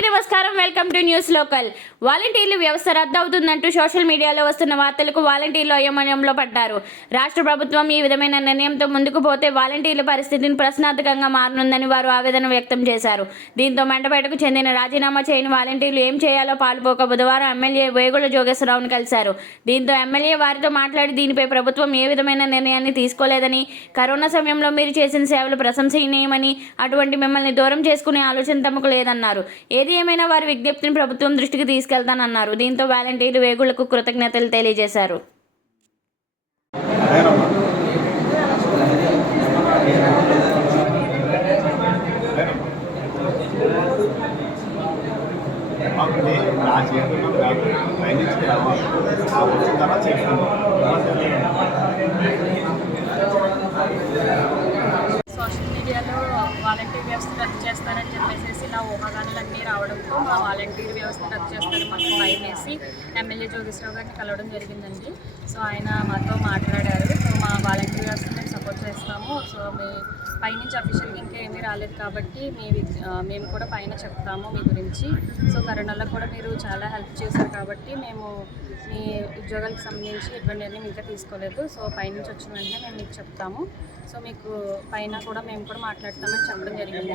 అందరికీ నమస్కారం. Welcome to news local. వాలంటీర్ల వ్యవస్థ రద్దు అవుతుందంటూ సోషల్ మీడియాలో వస్తున్న వార్తలకు వాలంటీర్లు అయోమయంలో పడ్డారు. రాష్ట్ర ప్రభుత్వం ఈ విధమైన నిర్ణయంతో ముందుకు పోతే వాలంటీర్ల పరిస్థితిని ప్రశ్నార్థకంగా మారనుందని వారు ఆవేదన వ్యక్తం చేశారు. దీంతో మండపేటకు చెందిన రాజీనామా చేయని వాలంటీర్లు ఏం చేయాలో పాలుపోక బుధవారం ఎమ్మెల్యే వేగుల జోగేశ్వరరావును కలిశారు. దీంతో ఎమ్మెల్యే వారితో మాట్లాడి దీనిపై ప్రభుత్వం ఏ విధమైన నిర్ణయాన్ని తీసుకోలేదని, కరోనా సమయంలో మీరు చేసిన సేవలు ప్రశంసనీయమని, అటువంటి మిమ్మల్ని దూరం చేసుకునే ఆలోచన తమకు లేదన్నారు. ఏది ఏమైనా వారి విజ్ఞప్తిని ప్రభుత్వం దృష్టికి తీసుకెళ్తానన్నారు. దీంతో వాలంటీర్లు వేగుళ్లకు కృతజ్ఞతలు తెలియజేశారు. సోషల్ మీడియాలో వాలంటీర్ వ్యవస్థ రద్దు చేస్తారని చెప్పేసి ఇలా ఊహాగానాలన్నీ రావడంతో మా వాలంటీర్ వ్యవస్థ రద్దు చేస్తారని మాకు భయం వేసి ఎమ్మెల్యే జోగేశ్వరరావు గారిని కలవడం జరిగిందండి. సో ఆయన మాతో మాట్లాడారు. సో మా వాలంటీర్ వ్యవస్థ మేము సపోర్ట్ చేస్తాము. సో మీ పైనుంచి అఫీషియల్గా ఇంకా ఏమీ రాలేదు కాబట్టి మేము కూడా పైన చెప్తాము మీ గురించి. సో కరోనాలో కూడా మీరు చాలా హెల్ప్ చేశారు కాబట్టి మేము మీ ఉద్యోగాలకు సంబంధించి ఎటువంటి నిర్ణయం ఇంకా తీసుకోలేదు. సో పైనుంచి వచ్చిన వెంటనే మేము మీకు చెప్తాము. సో మీకు పైన కూడా మేము కూడా మాట్లాడతామని చెప్పడం జరిగింది.